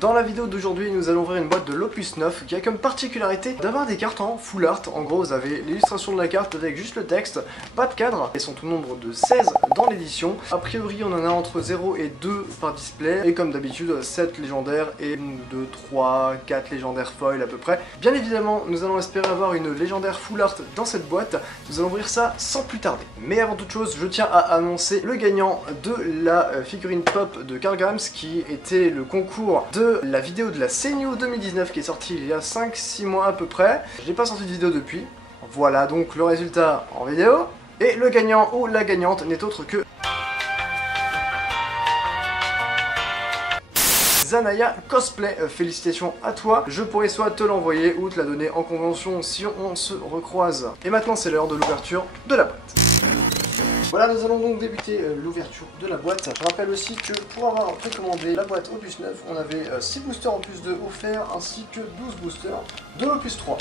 Dans la vidéo d'aujourd'hui, nous allons ouvrir une boîte de l'Opus 9 qui a comme particularité d'avoir des cartes en full art. En gros, vous avez l'illustration de la carte avec juste le texte, pas de cadre. Elles sont au nombre de 16 dans l'édition. A priori, on en a entre 0 et 2 par display. Et comme d'habitude, 7 légendaires et 1, 2, 3, 4 légendaires foil à peu près. Bien évidemment, nous allons espérer avoir une légendaire full art dans cette boîte. Nous allons ouvrir ça sans plus tarder. Mais avant toute chose, je tiens à annoncer le gagnant de la figurine pop de Carl Grimes qui était le concours de la vidéo de la CNU 2019 qui est sortie il y a 5-6 mois à peu près. Je n'ai pas sorti de vidéo depuis. Voilà donc le résultat en vidéo. Et le gagnant ou la gagnante n'est autre que Zanaya Cosplay. Félicitations à toi. Je pourrais soit te l'envoyer ou te la donner en convention si on se recroise. Et maintenant c'est l'heure de l'ouverture de la boîte. Voilà, nous allons donc débuter l'ouverture de la boîte. Je rappelle aussi que pour avoir précommandé la boîte Opus 9, on avait 6 boosters Opus 2 offerts ainsi que 12 boosters de l'Opus 3.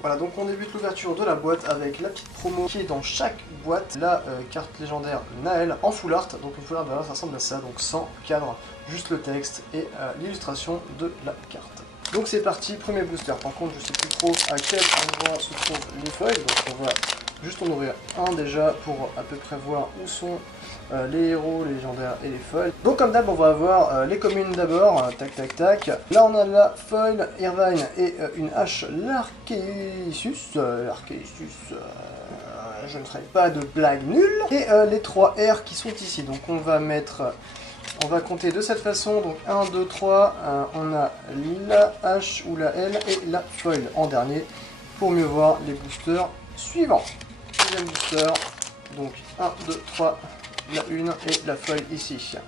Voilà, donc on débute l'ouverture de la boîte avec la petite promo qui est dans chaque boîte. La carte légendaire Naël en full art. Donc une full art, ça ressemble à ça, donc sans cadre, juste le texte et l'illustration de la carte. Donc c'est parti, premier booster. Par contre, je sais plus trop à quel endroit se trouvent les feuilles. Donc on va juste en ouvrir un déjà pour à peu près voir où sont les héros, les légendaires et les foils. Donc comme d'hab, on va avoir les communes d'abord. Tac tac tac. Là on a la foil Irvine et une hache l'Arceus. Je ne ferai pas de blague nulle. Et les 3 R qui sont ici. Donc on va mettre... On va compter de cette façon, donc 1, 2, 3, on a la H ou la L et la foil en dernier pour mieux voir les boosters suivants. Deuxième booster, donc 1, 2, 3, la 1 et la foil ici.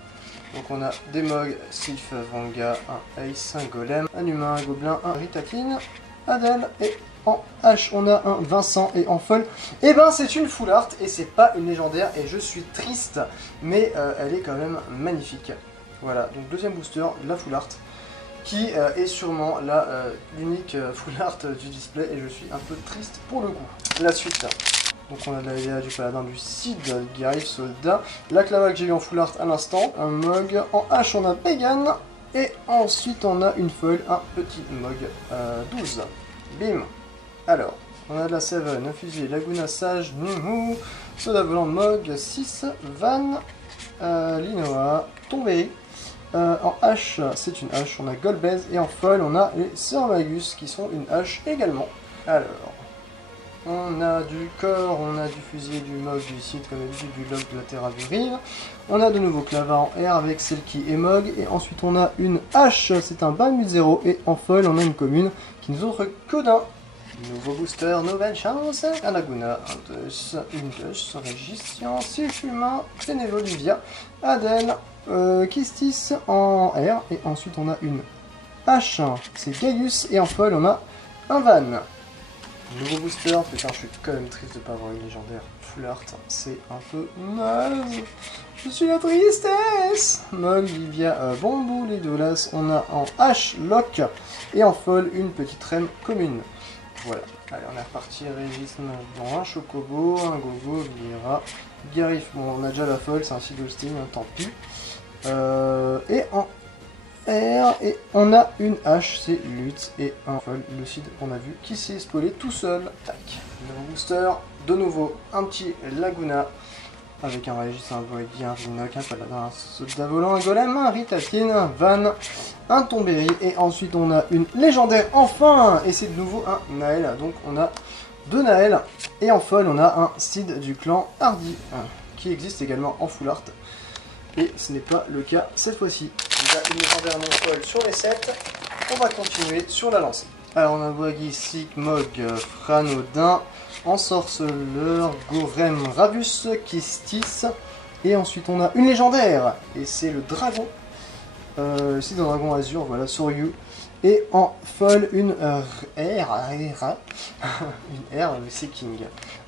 Donc on a des Mog, Sylph, Vanga, un Ace, un Golem, un Humain, un Gobelin, un Ritakin, Adèle et en H on a un Vincent et en foil, et ben c'est une full art et c'est pas une légendaire et je suis triste mais elle est quand même magnifique. Voilà, donc deuxième booster, la full art qui est sûrement l'unique full art du display et je suis un peu triste pour le coup. La suite, donc on a de la Léa, du Paladin, du Cid, Garif, Soldat, la Clava que j'ai eu en full art à l'instant, un Mog, en H on a Pagan et ensuite on a une foil, un petit Mog 12. Bim. Alors, on a de la Seven, un fusil, Laguna, Sage, Numu, Soda Volant, Mog, 6, Van, Linoa, Tombé. En H, c'est une H, on a Golbez, et en foil, on a les Sœurs Magus, qui sont une H également. Alors, on a du corps, on a du fusil, du Mog, du Cid, comme d'habitude, du Log, de la Terra, du Rive. On a de nouveau Clava en R avec Selkie et Mog, et ensuite on a une H, c'est un Balmut 0, et en foil, on a une commune qui nous offre que d'un. Nouveau booster, nouvelle chance, un Laguna, un Deus, une Deus, Régician, Sylphumain, Olivia, Adèle, Kistis en R, et ensuite on a une H, c'est Gaius, et en foil on a un Van. Nouveau booster, putain je suis quand même triste de ne pas avoir une légendaire full art, c'est un peu naze, je suis la tristesse. Mog, Livia, Bambou, les Dolas, on a en H, Lock, et en foil une petite reine commune. Voilà, allez on est reparti, Régisme dans un Chocobo, un Gogo, Lira, Garif, bon on a déjà la folle, c'est un Sidolstein, tant pis. Et en R, et on a une H, c'est Lutz, et un folle, le Cid qu'on a vu, qui s'est spoilé tout seul. Tac, nouveau booster, de nouveau un petit Laguna, avec un Régis, un Voidi, un Rinoc, un Paladin, un Soldat Volant, un Golem, un Ritakin, un Van, un Tombéry, et ensuite on a une légendaire enfin, et c'est de nouveau un Naël, donc on a 2 Naël, et en foil on a un Cid du clan Hardy, qui existe également en full art, et ce n'est pas le cas cette fois-ci. Il y a une légendaire non foil sur les 7, on va continuer sur la lancée. Alors on a Boagi, Sik, Mog, Franodin, Ensorceleur, Gorem, Ravus, Kistis, et ensuite on a une légendaire, et c'est le dragon, c'est un dragon azur, voilà, Soryu, et en foil une R, une R, c'est King.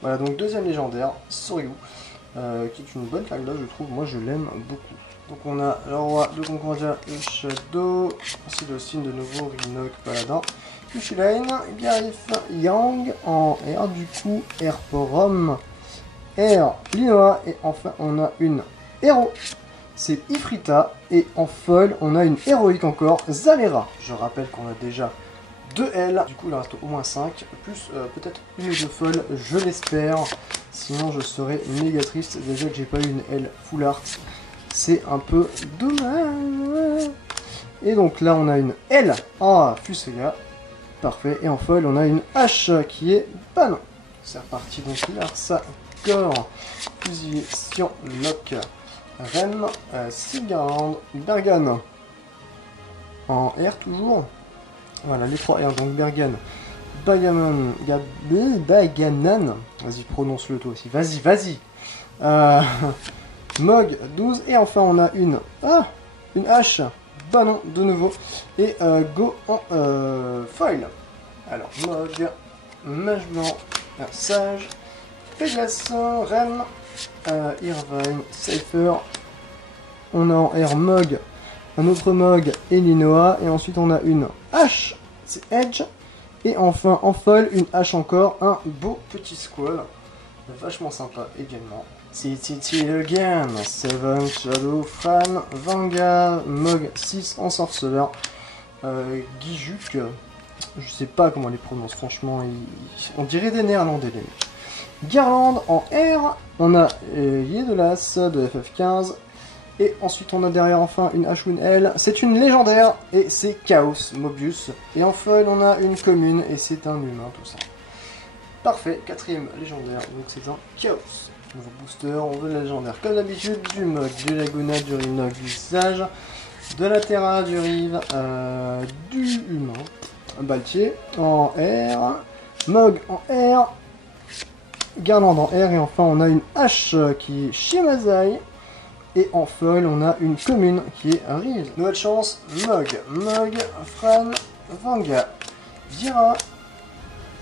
Voilà, donc deuxième légendaire, Soryu, qui est une bonne carte là, je trouve, moi je l'aime beaucoup. Donc on a le roi de Concordia et Shadow, Sidolstein de nouveau, Rinoc, Paladin, Kuchulain, Garif, Yang en R du coup, Airporom, R, Linoa, et enfin on a une héros c'est Ifrita. Et en foil, on a une héroïque encore, Zalera. Je rappelle qu'on a déjà 2 L, du coup il en reste au moins 5, plus peut-être une ou deux folles, je l'espère. Sinon je serais méga triste, déjà que j'ai pas eu une L full art. C'est un peu dommage. Et donc là on a une L, ah, Fusoya, parfait. Et en foil on a une H qui est Panon. C'est reparti, donc Larsa, Corps, Fusilier, Sion, Lock, Rem, Sigarand, Bergan. En R toujours. Voilà, les 3 R, donc Bergan, Bagaman, Baganan, vas-y, prononce-le toi aussi, vas-y. Mog, 12, et enfin on a une H, bah non, de nouveau, et Go en foil. Alors, Mog, Mage Blanc, Sage, Pégas, Ren, Irvine, Cypher, on a en R Mog, un autre Mog et Linoa, et ensuite on a une H, c'est Edge, et enfin en foil une H encore, un beau petit Squall, vachement sympa également. TTT again, 7 Shadow, Fran, Vanguard, Mog 6 Ensorceleur, Gijuk, je sais pas comment on les prononce franchement, on dirait des néerlandais les mecs. Garland en R, on a Yedelas de FF15. Et ensuite on a derrière enfin une H ou une L, c'est une légendaire et c'est Chaos Mobius. Et en foil on a une commune et c'est un humain tout ça. Parfait, 4ème légendaire, donc c'est un Chaos. Nouveau booster, on veut la légendaire comme d'habitude, du Mog, du Laguna, du Rhinoc, du Sage, de la Terra, du Rive, du humain, un Baltier en R, Mog en R, Garland en R et enfin on a une H qui est Shimazai. Et en foil, on a une commune qui est Rive. Nouvelle chance, Mog, Fran, Vanga, Vira,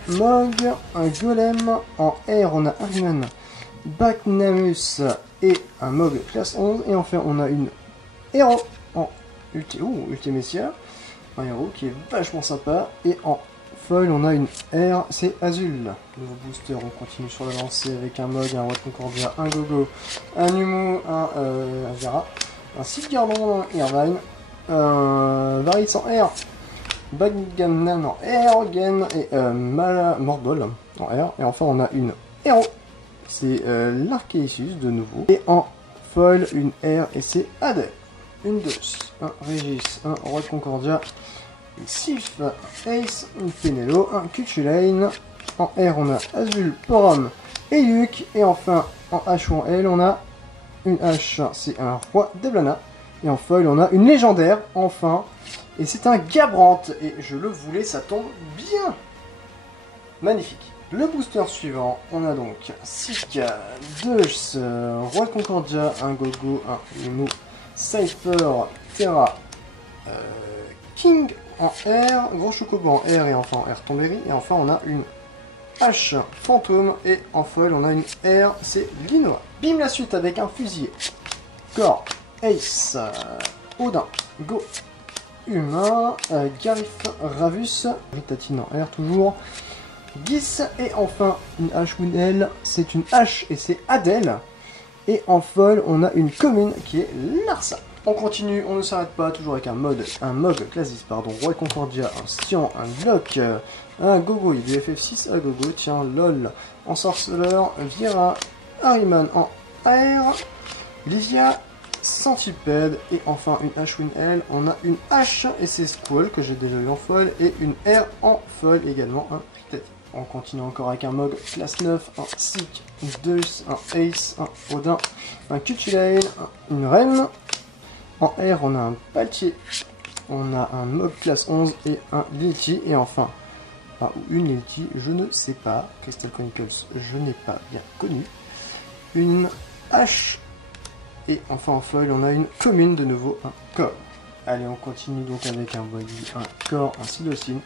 Mog, un Golem. En R, on a Ariman, Baknamus et un Mog classe 11. Et enfin, on a une héros en Ultimessia, un héros qui est vachement sympa. Et en foil, on a une R, c'est Azul. Nouveau booster, on continue sur la lancée avec un Mog, un Roi Concordia, un Gogo, un Numu, un Vera, un Sylgardon, un Irvine, un Varys en R, Baganan en R, Gen et Mordol en R. Et enfin, on a une héros, c'est l'Archéisus de nouveau. Et en foil, une R et c'est Adel. Une Deus, un Régis, un Roi de Concordia, une Sif, un Ace, une Penelo, un Cuchulain. En R, on a Azul, Porom et Yuk. Et enfin, en H ou en L, on a une H, c'est un Roi Deblana. Et en foil, on a une légendaire, enfin. Et c'est un Gabrant. Et je le voulais, ça tombe bien. Magnifique. Le booster suivant, on a donc Sika, Deus, Roi de Concordia, un Gogo, un Nemo, Cypher, Terra, King en R, Gros Chocobo en R et enfin en R Tomberry. Et enfin on a une H Fantôme et en foil on a une R, c'est Linoa. Bim la suite avec un fusil. Corps, Ace, Odin, Go, Humain, Garif, Ravus, Ritatine en R toujours, Gis et enfin une H ou une L, c'est une H et c'est Adèle. Et en foil on a une commune qui est Larsa. On continue, on ne s'arrête pas, toujours avec un Mog classe 10, pardon, Roi Concordia, un Sion, un Glock, un Gogo, il y a du FF6 à Gogo, tiens, LOL, Ensorceleur, Vira, Harryman en R, Livia, Centipède, et enfin une H ou une L, on a une H, et c'est Squall, que j'ai déjà eu en foil, et une R en foil également, un Ritaty. On continue encore avec un Mog classe 9, un Sik, un Deus, un Ace, un Odin, un Cuchulain, une Reine. En R, on a un Paltier, on a un Mog classe 11 et un Lilti, et enfin, ou une Lilti, je ne sais pas, Crystal Chronicles, je n'ai pas bien connu, une H, et enfin en foil, on a une commune de nouveau, un corps. Allez, on continue donc avec un body, un corps, un Silocine,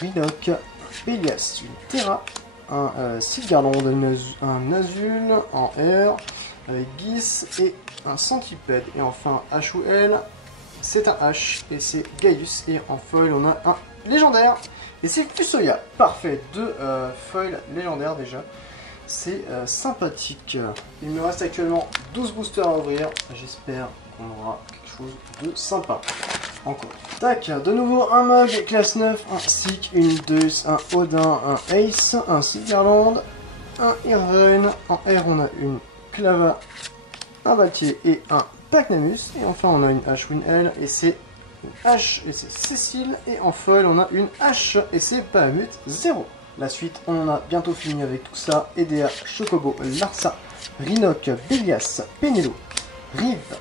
Ridoc, Pélias, une Terra, un Sylgardon, un Azul en R, avec Gis et un Centipède. Et enfin H ou L, c'est un H et c'est Gaius. Et en foil, on a un légendaire et c'est Fusoya. Parfait, deux foils légendaires déjà. C'est sympathique. Il me reste actuellement 12 boosters à ouvrir. J'espère on aura quelque chose de sympa. Encore. Tac, de nouveau un mug, classe 9, un Sick, une Deus, un Odin, un Ace, un Sigarland, un Irven. En R, on a une Clava, un Batier et un Pacnamus. Et enfin, on a une H Win-L et c'est une H et c'est Cécile. Et en foil, on a une H et c'est Pahamut 0. La suite, on en a bientôt fini avec tout ça. Edea, Chocobo, Larsa, Rhinoc, Bélias, Penelo, Rive,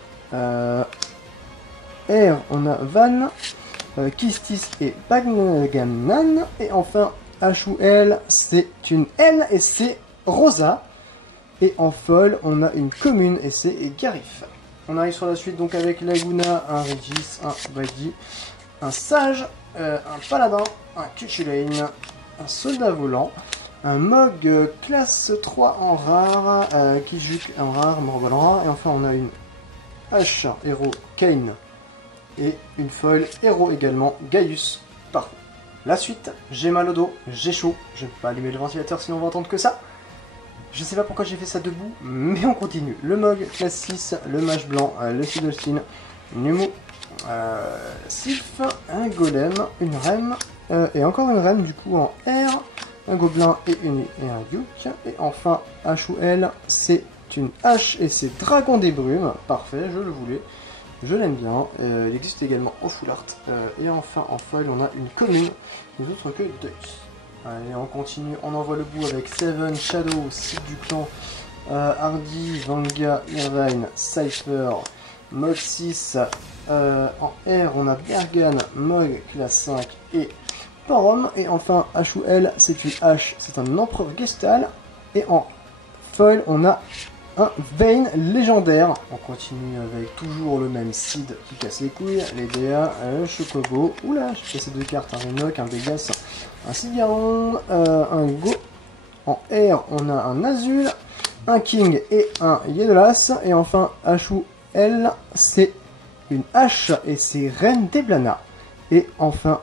R, on a Van, Kistis et Bagnanan. Et enfin, H ou L, c'est une L et c'est Rosa. Et en foil, on a une commune et c'est Garif. On arrive sur la suite donc avec Laguna, un Régis, un Badi, un Sage, un Paladin, un Cuchulain, un Soldat Volant, un Mog classe 3 en rare, Kijuk en rare, Morval en rare. Et enfin, on a une H héros Kane. Et une foil héros également, Gaius. Parfait. La suite, j'ai mal au dos, j'ai chaud, je ne peux pas allumer le ventilateur sinon on va entendre que ça. Je sais pas pourquoi j'ai fait ça debout, mais on continue. Le Mog, classe 6, le Mage Blanc, le Sidolstine, Numo, Sylph, un Golem, une Rem, et encore une Rem du coup en R, un Gobelin et un Yuk. Et enfin, H ou L, c'est une H et c'est Dragon des Brumes. Parfait, je le voulais. Je l'aime bien, il existe également au full art. Et enfin, en foil, on a une commune, les autres que Deus. Allez, on continue, on envoie le bout avec Seven, Shadow, Site du Clan, Hardy, Vanga, Irvine, Cypher, Mog 6. En R, on a Bergan, Mog, classe 5 et Porom. Et enfin, H ou L, c'est une H, c'est un Empereur Gestal. Et en foil, on a un Vayne légendaire. On continue avec toujours le même Seed qui casse les couilles, les DA, le Chocobo. Oula, j'ai passé deux cartes, un Rhinoc, un Vegas, un Sigaron, un Go. En R, on a un Azul, un King et un Yedolas. Et enfin, H ou L, c'est une H et c'est Reine des Blana. Et enfin,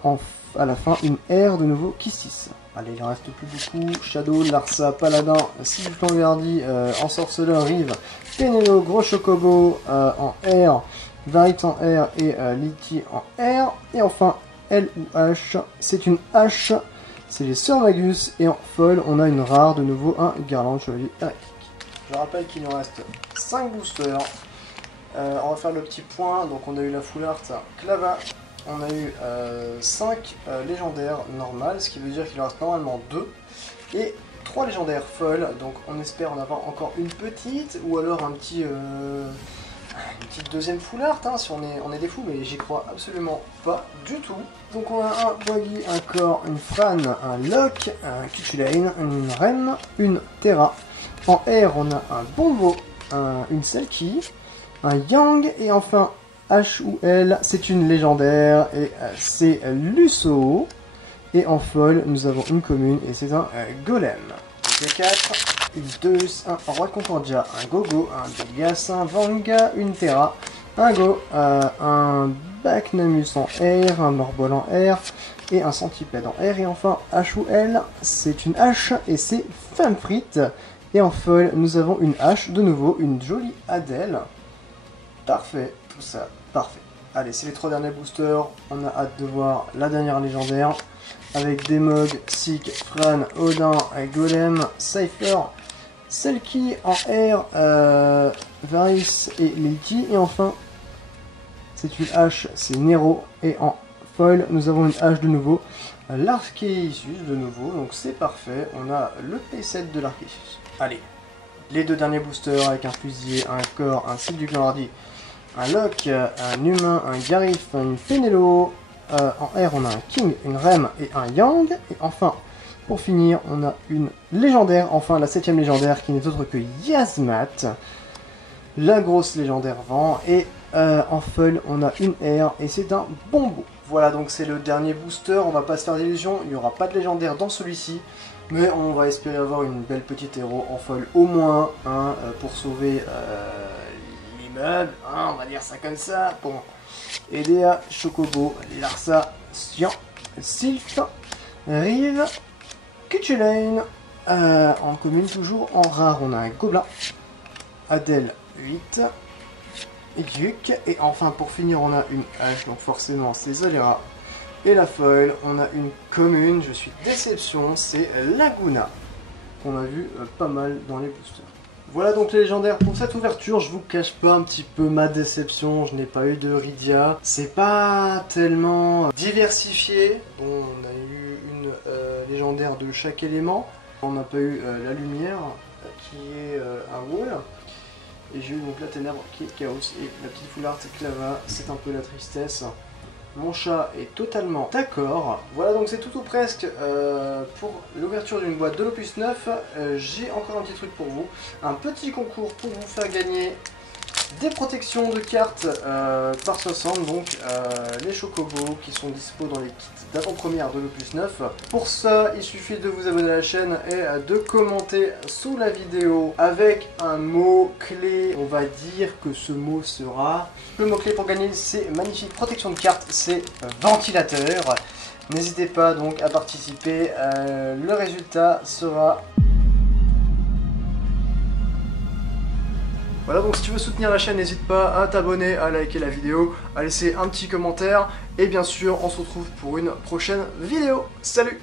à la fin, une R de nouveau Kistis. Allez, il en reste plus beaucoup. Shadow, Larsa, Paladin, Sylvain Gardi, Ensorceleur, Rive, Penelo, Gros Chocobo en R, Varit en R et Litty en R. Et enfin, L ou H, c'est une H, c'est les Sœurs Magus. Et en foil, on a une rare, de nouveau un Garland Chevalier Hérétique. Je rappelle qu'il en reste 5 boosters. On va faire le petit point. Donc, on a eu la full art Clava. On a eu 5 légendaires normales, ce qui veut dire qu'il en reste normalement 2. Et 3 légendaires folles, donc on espère en avoir encore une petite, ou alors une petite deuxième full art, hein, si on est des fous, mais j'y crois absolument pas du tout. Donc on a un Bogi, un Core, une Fan, un Lock, un Cuchulain, une Rem, une Terra. En R, on a un Bombo, une Selkie, un Yang, et enfin H ou L, c'est une légendaire et c'est Lusso. Et en foil, nous avons une commune et c'est un Golem. Donc 4, une Deus, un Roi de Concordia, un Gogo, un Bélias, un Vanga, une Terra, un Go, un Bacnamus en R, un Morbol en R et un Centipède en R. Et enfin, H ou L, c'est une H et c'est Femfrit. Et en foil, nous avons une H, de nouveau, une jolie Adèle. Parfait, tout ça, parfait. Allez, c'est les 3 derniers boosters. On a hâte de voir la dernière légendaire. Avec des Mog, Sick, Fran, Odin, Golem, Cypher, Selkie en R, Varys et Lilky. Et enfin, c'est une H, c'est Nero. Et en foil, nous avons une H de nouveau. L'Archéisus de nouveau, donc c'est parfait. On a le P7 de l'Archéisus. Allez, les 2 derniers boosters avec un fusil, un corps, un Site du Clan Hardy, un Lock, un Humain, un Garif, une Penelo. En R, on a un King, une Rem et un Yang. Et enfin, pour finir, on a une légendaire, enfin la 7ème légendaire qui n'est autre que Yasmat, la grosse légendaire vent. Et en foil, on a une R et c'est un Bombo. Voilà, donc c'est le dernier booster. On va pas se faire d'illusions, il n'y aura pas de légendaire dans celui-ci. Mais on va espérer avoir une belle petite héros en foil au moins, hein, pour sauver l'immeuble, hein, on va dire ça comme ça. Bon. Edea, Chocobo, Larsa, Sian, Sylph, Rive, Cuchulain. En commune toujours, en rare on a un Gobelin, Adèle 8, Duke. Et enfin pour finir on a une hache, donc forcément c'est Zalira. Et la foil, on a une commune, je suis déception, c'est Laguna, qu'on a vu pas mal dans les boosters. Voilà donc les légendaires pour cette ouverture, je vous cache pas un petit peu ma déception, je n'ai pas eu de Rydia. C'est pas tellement diversifié, bon, on a eu une légendaire de chaque élément, on n'a pas eu la lumière qui est un wall, et j'ai eu donc la ténèbre qui est chaos, et la petite full art clava, c'est un peu la tristesse. Mon chat est totalement d'accord. Voilà donc c'est tout ou presque pour l'ouverture d'une boîte de l'Opus 9. J'ai encore un petit truc pour vous. Un petit concours pour vous faire gagner des protections de cartes par 60. Donc les chocobos qui sont dispo dans les kits d'avant-première de l'Opus 9. Pour ça, il suffit de vous abonner à la chaîne et de commenter sous la vidéo avec un mot-clé. On va dire que ce mot sera... Le mot-clé pour gagner ces magnifiques protections de cartes, c'est ventilateur. N'hésitez pas donc à participer. Le résultat sera... Voilà, donc si tu veux soutenir la chaîne, n'hésite pas à t'abonner, à liker la vidéo, à laisser un petit commentaire. Et bien sûr, on se retrouve pour une prochaine vidéo. Salut!